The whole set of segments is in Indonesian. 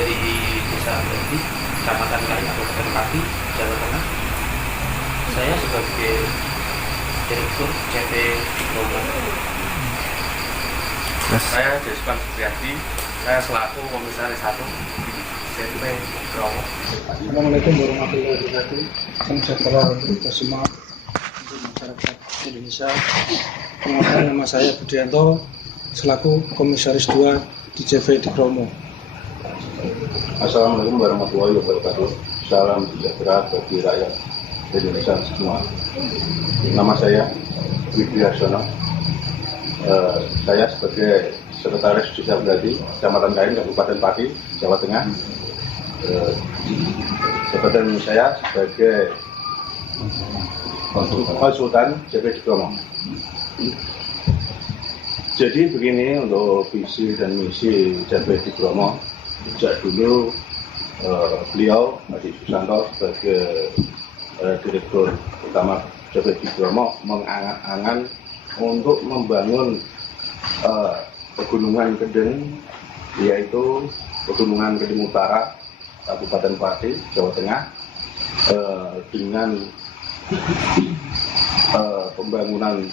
dari Desa Berarti, Kecamatan Kain, Kabupaten Pati, Jawa Tengah. Saya sebagai Direktur CV Romo. Saya Despan Supriyadi, saya selaku Komisaris 1 di CV Romo. Assalamualaikum warahmatullahi wabarakatuh. Salam sejahtera untuk kita semua, untuk masyarakat Indonesia. Perkenalkan, nama saya Budianto, selaku Komisaris 2 di CV di Kromo. Assalamualaikum warahmatullahi wabarakatuh. Salam sejahtera bagi rakyat Indonesia semua. Nama saya Widi Harsono. Saya sebagai Sekretaris Desa Berarti, Kecamatan Kain, Kabupaten Pati, Jawa Tengah. Jabatan saya sebagai konsultan CV di Kromo. Jadi begini untuk visi dan misi CV di Kromo. Sejak dulu beliau Adi Susanto sebagai Direktur Utama CV di Kromo mengangan-angan untuk membangun Pegunungan Kendeng, yaitu Pegunungan Kendeng Utara, Kabupaten Pati, Jawa Tengah, dengan pembangunan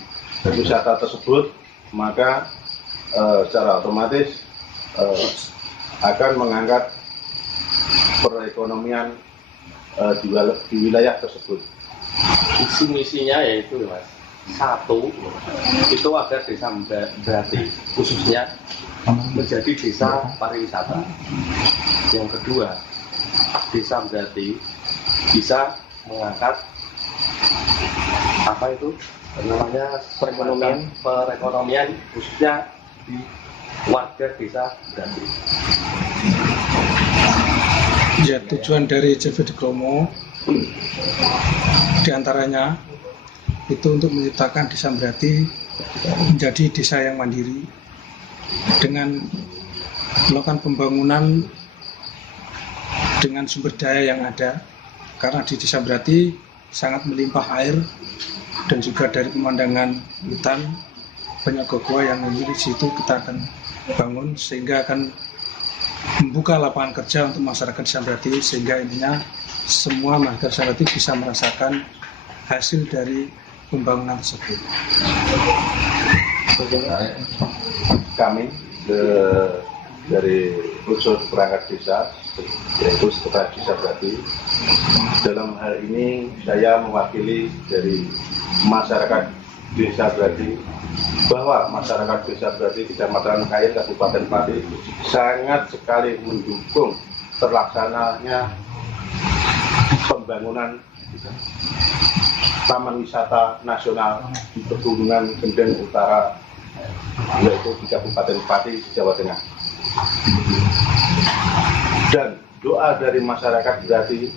wisata tersebut, maka secara otomatis akan mengangkat perekonomian di wilayah tersebut. Visi misinya yaitu Mas, 1 itu agar Desa Berarti khususnya menjadi desa pariwisata. Yang kedua, Desa Berarti bisa mengangkat apa itu namanya perekonomian khususnya di warga Desa Berarti. Ya, tujuan dari CV di Kromo diantaranya itu untuk menciptakan Desa Berarti menjadi desa yang mandiri dengan melakukan pembangunan dengan sumber daya yang ada, karena di Desa Berarti sangat melimpah air dan juga dari pemandangan hutan banyak gua yang di situ kita akan bangun sehingga akan membuka lapangan kerja untuk masyarakat Desa Berarti, sehingga intinya semua masyarakat Desa Berarti bisa merasakan hasil dari pembangunan tersebut. Kami dari unsur perangkat desa, yaitu Sekretaris Desa Berarti, dalam hal ini saya mewakili dari masyarakat Desa Berarti, bahwa masyarakat Desa Berarti Kecamatan Kain, Kabupaten Pati sangat sekali mendukung terlaksananya pembangunan Taman Wisata Nasional di Pegunungan Kendeng Utara, yaitu di Kabupaten Pati, Jawa Tengah. Dan doa dari masyarakat Berarti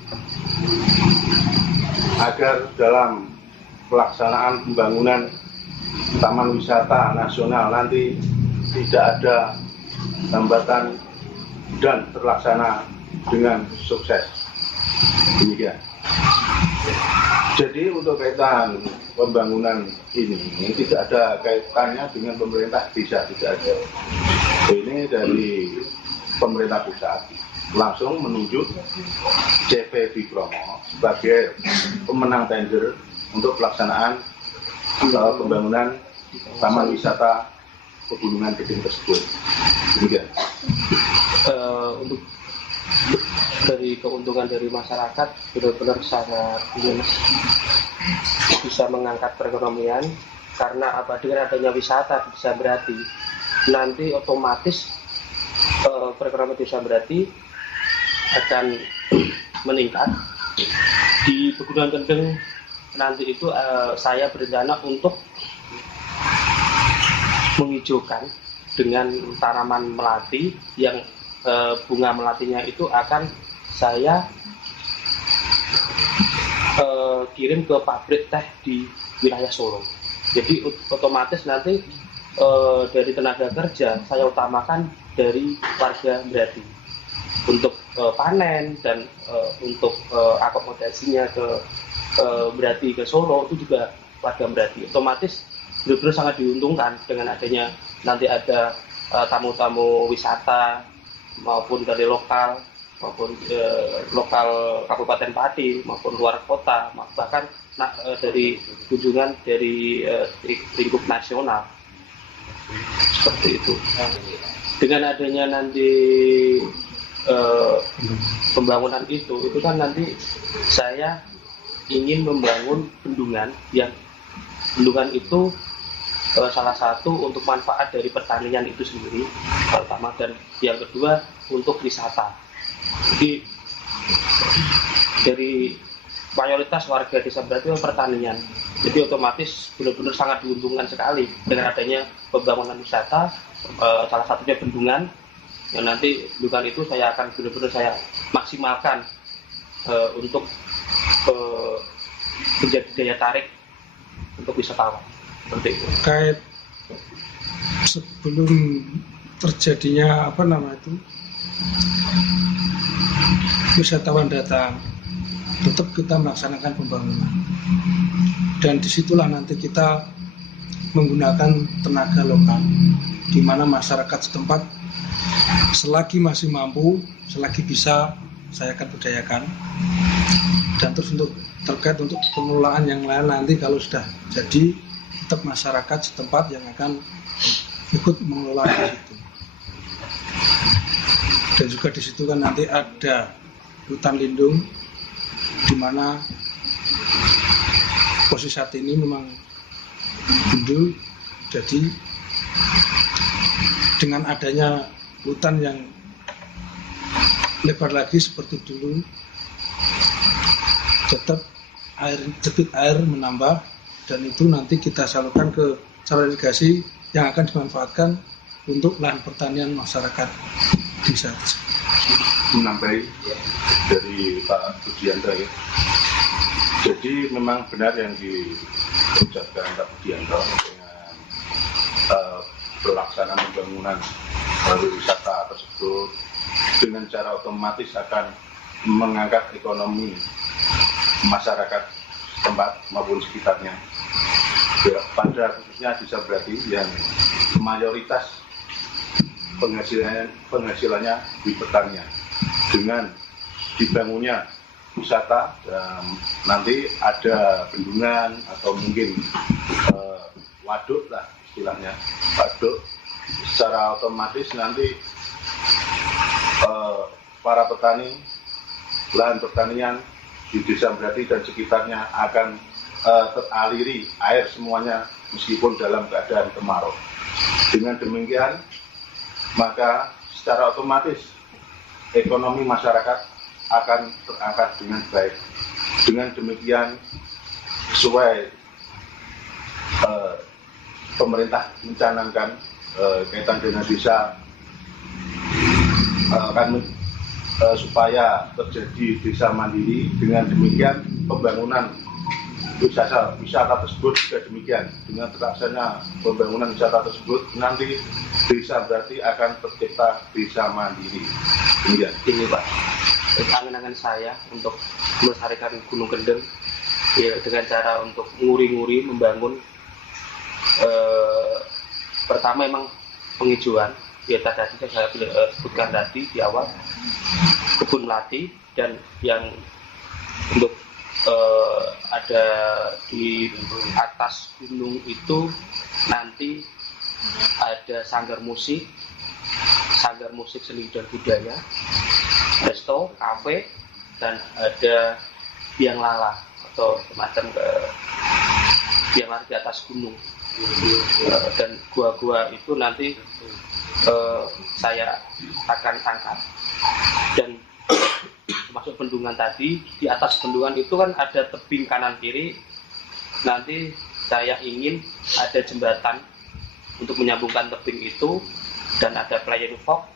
agar dalam pelaksanaan pembangunan Taman Wisata Nasional nanti tidak ada hambatan dan terlaksana dengan sukses. Demikian. Jadi untuk kaitan pembangunan ini tidak ada kaitannya dengan pemerintah desa, tidak ada. Ini dari pemerintah pusat langsung menunjuk CV di Kromo sebagai pemenang tender untuk pelaksanaan pembangunan Taman Wisata Pegunungan Kendeng tersebut. Demikian. Untuk dari keuntungan dari masyarakat benar-benar sangat bisa mengangkat perekonomian, karena apa, dengan adanya wisata Desa Berarti nanti otomatis perekonomian Desa Berarti akan meningkat. Di Pegunungan Kendeng nanti itu saya berencana untuk menghijaukan dengan tanaman melati yang bunga melatinya itu akan saya kirim ke pabrik teh di wilayah Solo. Jadi otomatis nanti dari tenaga kerja saya utamakan dari warga Berarti untuk panen dan untuk akomodasinya ke Berarti ke Solo itu juga warga Berarti. Otomatis benar-benar sangat diuntungkan dengan adanya nanti ada tamu-tamu wisata maupun dari lokal maupun lokal Kabupaten Pati maupun luar kota, bahkan dari kunjungan dari lingkup nasional seperti itu. Dengan adanya nanti pembangunan itu kan nanti saya ingin membangun bendungan yang bendungan itu salah satu untuk manfaat dari pertanian itu sendiri pertama, dan yang kedua untuk wisata. Jadi dari mayoritas warga Desa Brati pertanian, jadi otomatis benar-benar sangat diuntungkan sekali dengan adanya pembangunan wisata, salah satunya bendungan, yang nanti bendungan itu saya akan benar-benar saya maksimalkan untuk menjadi daya tarik untuk wisatawan seperti itu. Terkait sebelum terjadinya wisatawan datang, tetap kita melaksanakan pembangunan, dan disitulah nanti kita menggunakan tenaga lokal, di mana masyarakat setempat selagi masih mampu, selagi bisa, saya akan budayakan. Dan terus terkait untuk pengelolaan yang lain nanti kalau sudah jadi, tetap masyarakat setempat yang akan ikut mengelola di situ. Dan juga di situ kan nanti ada hutan lindung, di mana posisi saat ini memang gundul. Jadi dengan adanya hutan yang lebar lagi seperti dulu, tetap debit air menambah, dan itu nanti kita salurkan ke saluran irigasi yang akan dimanfaatkan untuk lahan pertanian masyarakat desa. Menambahi dari Pak Budianto ya. Jadi memang benar yang diucapkan Pak Budianto dengan pelaksanaan pembangunan wisata tersebut dengan cara otomatis akan mengangkat ekonomi masyarakat tempat maupun sekitarnya. Pada khususnya Desa Brati yang mayoritas penghasilannya di pertanian, dengan dibangunnya wisata dan nanti ada bendungan atau mungkin waduk lah istilahnya, waduk, secara otomatis nanti para petani lahan pertanian di Desa Brati dan sekitarnya akan teraliri air semuanya meskipun dalam keadaan kemarau. Dengan demikian maka secara otomatis ekonomi masyarakat akan terangkat dengan baik. Dengan demikian sesuai pemerintah mencanangkan kaitan dengan desa supaya terjadi desa mandiri. Dengan demikian pembangunan wisata tersebut juga demikian. Dengan terlaksana pembangunan wisata tersebut nanti Desa Brati akan tercipta desa mandiri. Demikian. Ini Pak, angan-angan saya untuk melestarikan Gunung Kendeng ya, dengan cara untuk nguri-nguri membangun pertama memang penghijauan ya, tadi saya sebutkan tadi di awal, kebun melati, dan yang untuk ada di atas gunung itu nanti ada sanggar musik seni dan budaya, resto, kafe, dan ada biang lala atau semacam biang lala di atas gunung. Dan gua-gua itu nanti saya akan angkat. Dan termasuk bendungan tadi, di atas bendungan itu kan ada tebing kanan kiri, nanti saya ingin ada jembatan untuk menyambungkan tebing itu, dan ada playing fog,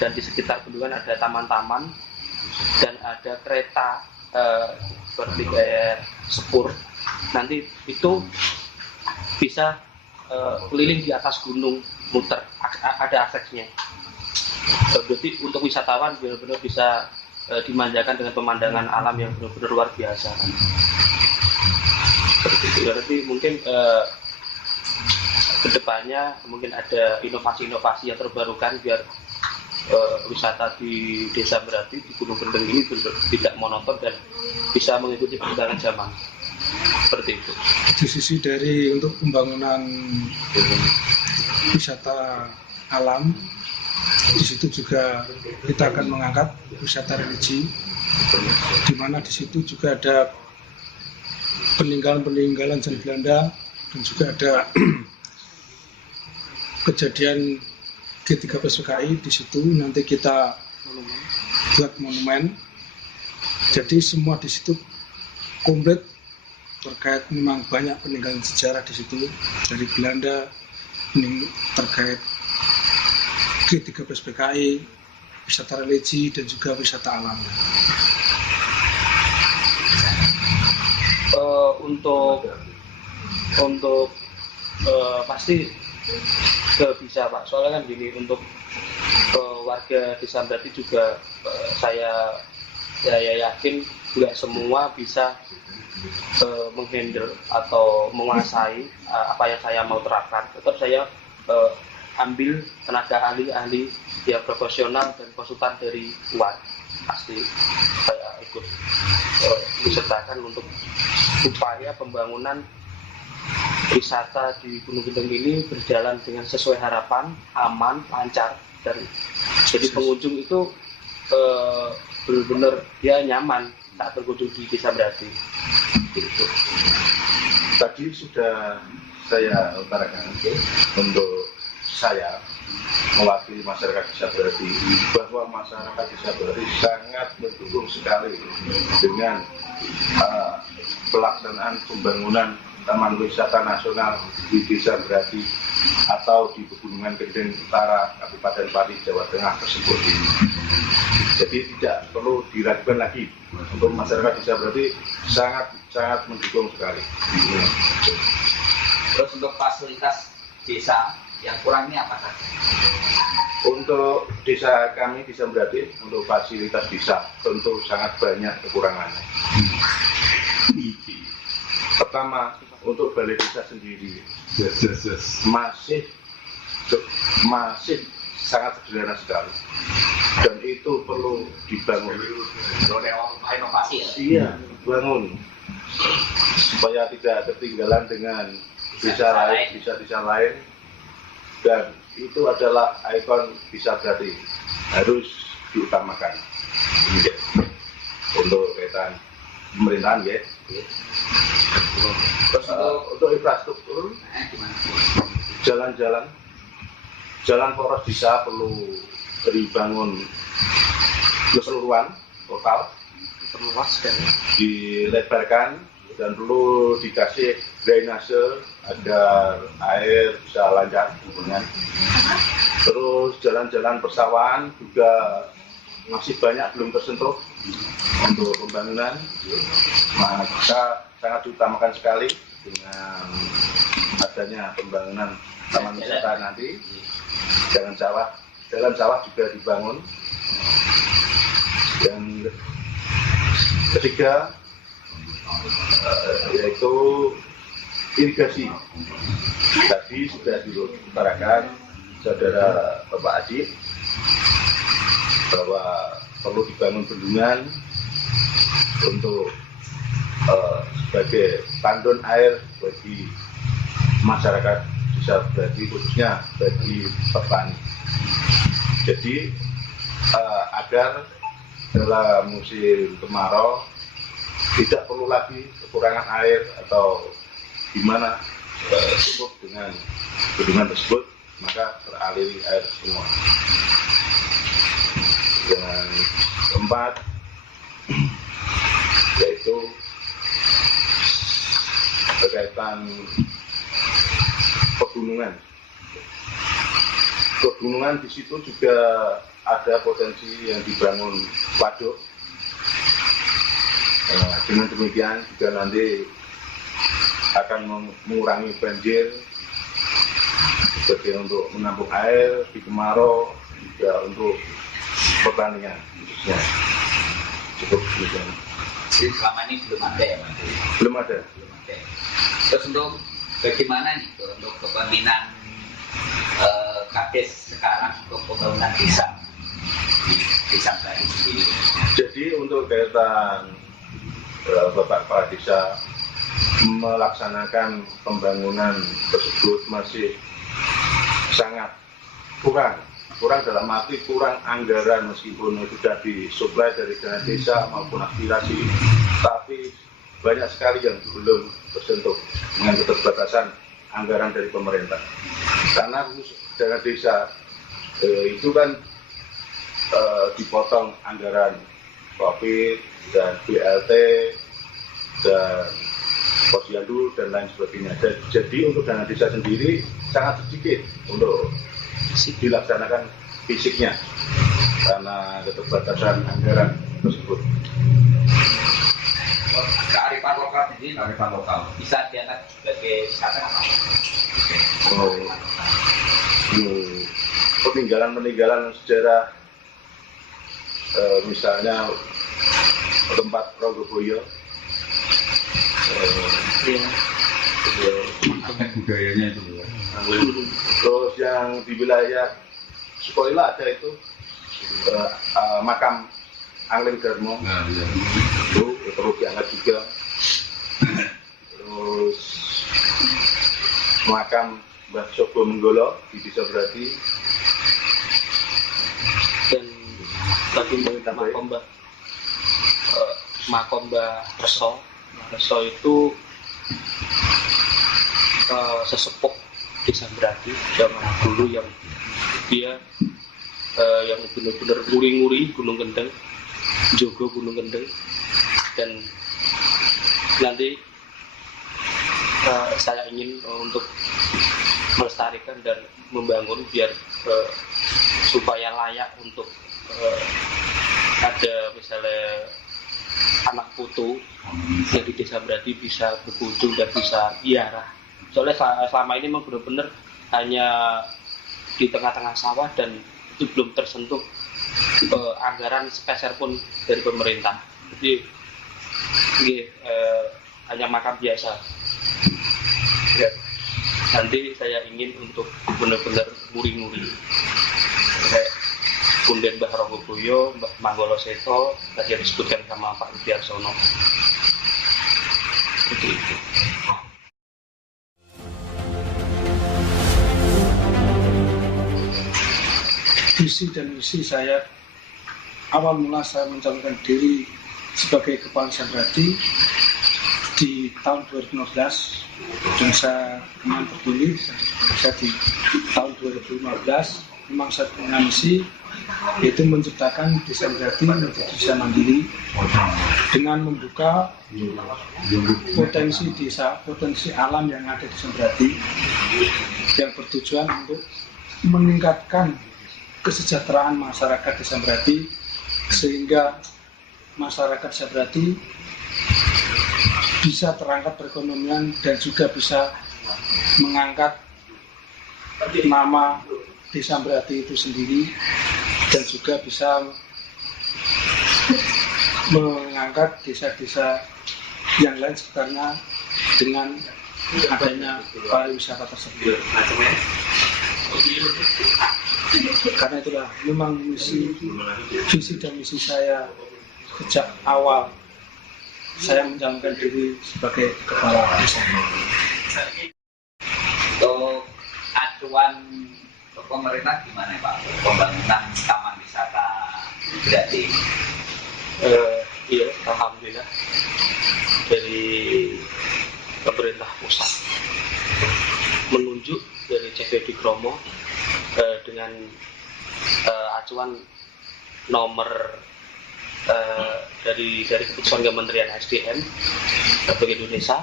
dan di sekitar bendungan ada taman-taman, dan ada kereta seperti kayak sepur, nanti itu bisa keliling di atas gunung, muter, ada aksesnya. Berarti untuk wisatawan benar-benar bisa dimanjakan dengan pemandangan alam yang benar-benar luar biasa. Seperti itu. Berarti mungkin kedepannya mungkin ada inovasi-inovasi yang terbarukan biar wisata di Desa Berarti di Gunung Kendeng ini tidak monoton dan bisa mengikuti perkembangan zaman. Seperti itu. Di sisi dari untuk pembangunan wisata alam, di situ juga kita akan mengangkat wisata religi, di mana di situ juga ada peninggalan zaman Belanda dan juga ada kejadian G13 PKI. Di situ nanti kita buat monumen. Jadi semua di situ komplit terkait, memang banyak peninggalan sejarah di situ dari Belanda, ini terkait G13 PKI, wisata religi dan juga wisata alam. Untuk pasti bisa Pak, soalnya kan gini, untuk warga Desa Berarti juga saya yakin nggak semua bisa menghandle atau menguasai apa yang saya mau terapkan. Tetap saya ambil tenaga ahli yang profesional dan konsultan dari luar, pasti saya ikut disertakan untuk upaya pembangunan wisata di Gunung Kendeng ini berjalan dengan sesuai harapan, aman, lancar, dan jadi pengunjung itu benar-benar dia nyaman saat berkunjung di Desa Berarti. Gitu. Tadi sudah saya utarakan untuk saya mewakili masyarakat Desa Berarti bahwa masyarakat Desa Berarti sangat mendukung sekali dengan pelaksanaan pembangunan Taman Wisata Nasional di Desa Berarti atau di Pegunungan Kendeng Utara Kabupaten Pati, Jawa Tengah tersebut ini. Jadi tidak perlu diragukan lagi, untuk masyarakat Desa Berarti sangat mendukung sekali. Terus untuk fasilitas desa yang kurang ini apa saja? Untuk desa kami Desa Berarti, untuk fasilitas desa tentu sangat banyak kekurangannya. Pertama, untuk balai desa sendiri masih sangat sederhana sekali, dan itu perlu dibangun. Inovasi ya? Iya, bangun supaya tidak ketinggalan dengan desa lain, dan itu adalah ikon Desa Berarti, harus diutamakan. Untuk kaitan pemerintahan ya. Terus untuk infrastruktur, jalan poros desa perlu dibangun keseluruhan total, dilebarkan, dan perlu dikasih drainase agar air bisa lancar hubungan. Terus jalan-jalan persawahan juga masih banyak belum tersentuh untuk pembangunan, maka sangat diutamakan sekali dengan adanya pembangunan taman wisata nanti. Jalan sawah juga dibangun. Yang ketiga yaitu irigasi. Tadi sudah diutarakan saudara Bapak Adib bahwa perlu dibangun bendungan untuk sebagai tandon air bagi masyarakat Desa Berarti, khususnya bagi petani. Jadi agar dalam musim kemarau tidak perlu lagi kekurangan air atau gimana, cukup dengan bendungan tersebut maka teraliri air semua. Yang keempat yaitu berkaitan pegunungan. Pegunungan di situ juga ada potensi yang dibangun waduk. Dengan demikian juga nanti akan mengurangi banjir, sebagai untuk menampung air di kemarau, juga untuk pertanian khususnya. Cukup demikian. Jadi selama ini belum ada ya, Mas? Belum ada. Terus untuk bagaimana nih untuk kepemimpinan Kades sekarang untuk pembangunan desa? di desa Brati sendiri. Jadi untuk kaitan Bapak Kepala Desa melaksanakan pembangunan tersebut masih sangat kurang dalam arti kurang anggaran, meskipun sudah disuplai dari dana desa maupun aspirasi, tapi banyak sekali yang belum tersentuh dengan keterbatasan anggaran dari pemerintah. Karena khusus dana desa itu kan dipotong anggaran COVID dan BLT dan posyandu dan lain sebagainya. Jadi untuk dana desa sendiri sangat sedikit untuk dilaksanakan fisiknya karena keterbatasan anggaran tersebut. Kearifan lokal sendiri, kearifan lokal bisa dianggap sebagai wisata apa? Peninggalan sejarah, misalnya tempat Rogoboyo, budayanya itu. Terus yang di wilayah Sukoila ada itu makam Angling Darmo, itu perlu diangkat juga. Terus makam Mbah Sobo Menggolo di Desa Brati, Dan tadi makom Mbah Reso. Reso itu sesepuh Desa Brati zaman dulu yang dia yang benar-benar nguri-nguri Gunung Kendeng, Jogo Gunung Kendeng, dan nanti saya ingin untuk melestarikan dan membangun biar supaya layak untuk ada misalnya anak putu yang di Desa Brati bisa berkunjung dan bisa ziarah. Soalnya selama ini memang benar-benar hanya di tengah-tengah sawah dan itu belum tersentuh anggaran sepeser pun dari pemerintah. Jadi hanya makam biasa. Ya, nanti saya ingin untuk benar-benar nguri-nguri. Kayak Punden Mbah Rogoboyo, Mbah Manggolo Seto, tadi yang disebutkan sama Pak Rudiarsono. Seperti itu. Visi dan misi saya, awal mula saya mencalonkan diri sebagai Kepala Desa Brati di tahun 2015 dan saya kemarin terpilih saya di tahun 2015. Memang saya punya misi yaitu menciptakan Desa Brati menjadi desa mandiri dengan membuka potensi desa, potensi alam yang ada di Desa Brati yang bertujuan untuk meningkatkan kesejahteraan masyarakat Desa Brati sehingga masyarakat Desa Brati bisa terangkat perekonomian dan juga bisa mengangkat nama Desa Brati itu sendiri dan juga bisa mengangkat desa-desa yang lain sekitarnya dengan adanya pariwisata tersebut. Karena itulah memang visi dan misi saya sejak awal saya mencalonkan diri sebagai kepala desa. Untuk acuan pemerintah gimana Pak? Pembangunan taman wisata Brati. Iya, alhamdulillah dari pemerintah pusat menunjuk dari CPD Kromo dengan acuan nomor dari keputusan Kementerian SDM Republik Indonesia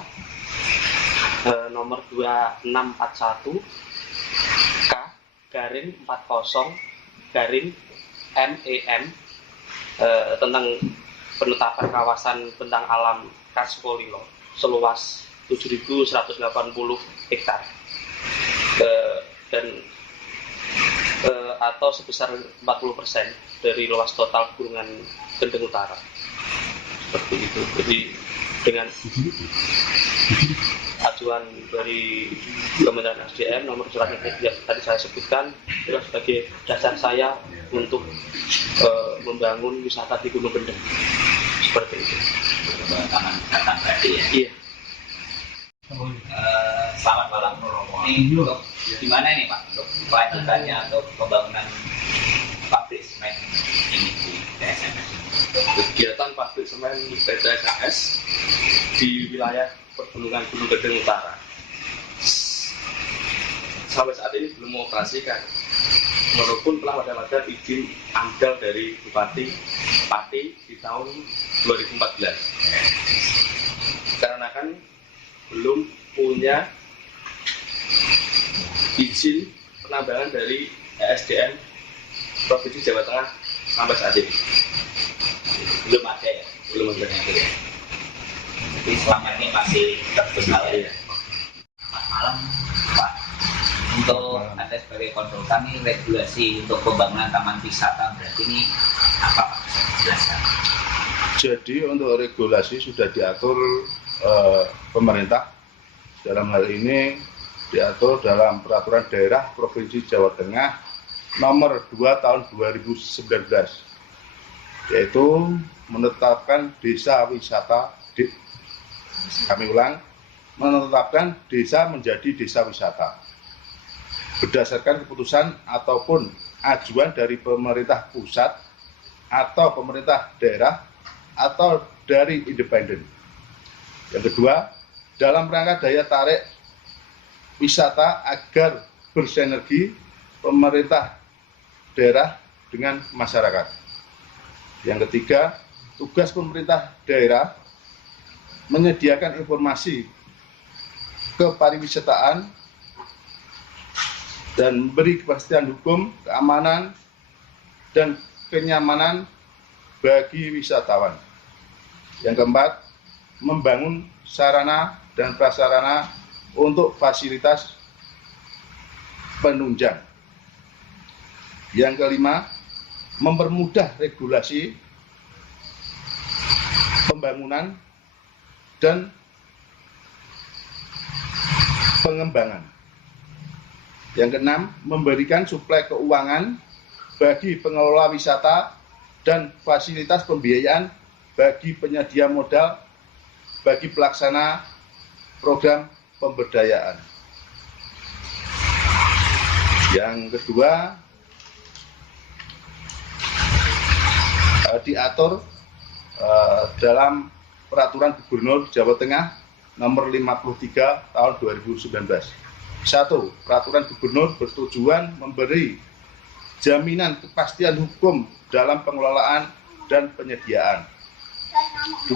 nomor 2641 K/40/MEM tentang penetapan kawasan bentang alam khas Polilo seluas 7.180 hektar dan atau sebesar 40% dari luas total Gunungan Kendeng Utara. Seperti itu. Jadi dengan ajuan dari Kementerian SDM nomor surat yang tadi saya sebutkan adalah sebagai dasar saya untuk membangun wisata di Gunung Kendeng seperti itu. Taman Wisata berarti ya. Iya. Selamat malam. Ini untuk gimana ini Pak? Untuk kelanjutannya untuk pembangunan pabrik semen ini di TSMS. Kegiatan pabrik semen PT SMS di wilayah Pegunungan Gunung Kendeng Utara sampai saat ini belum mengoperasikan, walaupun telah mendapatkan izin AMDAL dari Bupati Pati di tahun 2014. Karena kan belum punya izin penambangan dari ESDM Provinsi Jawa Tengah sampai saat ini. Belum ada ya? Belum ada. Jadi selama ini masih terkendala ya. Selamat malam Pak. Untuk Anda sebagai konsultan ini regulasi untuk pembangunan taman wisata berarti ini apa Pak? Bisa dijelaskan? Jadi untuk regulasi sudah diatur pemerintah, dalam hal ini diatur dalam Peraturan Daerah Provinsi Jawa Tengah nomor 2 tahun 2019, yaitu menetapkan desa wisata, kami ulang, menetapkan desa menjadi desa wisata berdasarkan keputusan ataupun ajuan dari pemerintah pusat atau pemerintah daerah atau dari independen. Yang kedua, dalam rangka daya tarik wisata agar bersinergi pemerintah daerah dengan masyarakat. Yang ketiga, tugas pemerintah daerah menyediakan informasi kepariwisataan dan memberi kepastian hukum, keamanan, dan kenyamanan bagi wisatawan. Yang keempat, membangun sarana dan prasarana untuk fasilitas penunjang. Yang kelima, mempermudah regulasi pembangunan dan pengembangan. Yang keenam, memberikan suplai keuangan bagi pengelola wisata dan fasilitas pembiayaan bagi penyedia modal bagi pelaksana program pemberdayaan. Yang kedua, diatur dalam Peraturan Gubernur Jawa Tengah nomor 53 tahun 2019. 1. Peraturan Gubernur bertujuan memberi jaminan kepastian hukum dalam pengelolaan dan penyediaan. 2.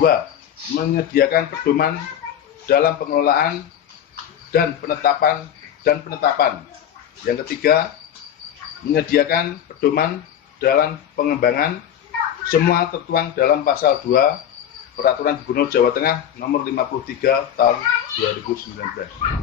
Menyediakan pedoman dalam pengelolaan dan penetapan. Yang ketiga, menyediakan pedoman dalam pengembangan. Semua tertuang dalam pasal 2 Peraturan Gubernur Jawa Tengah nomor 53 tahun 2019.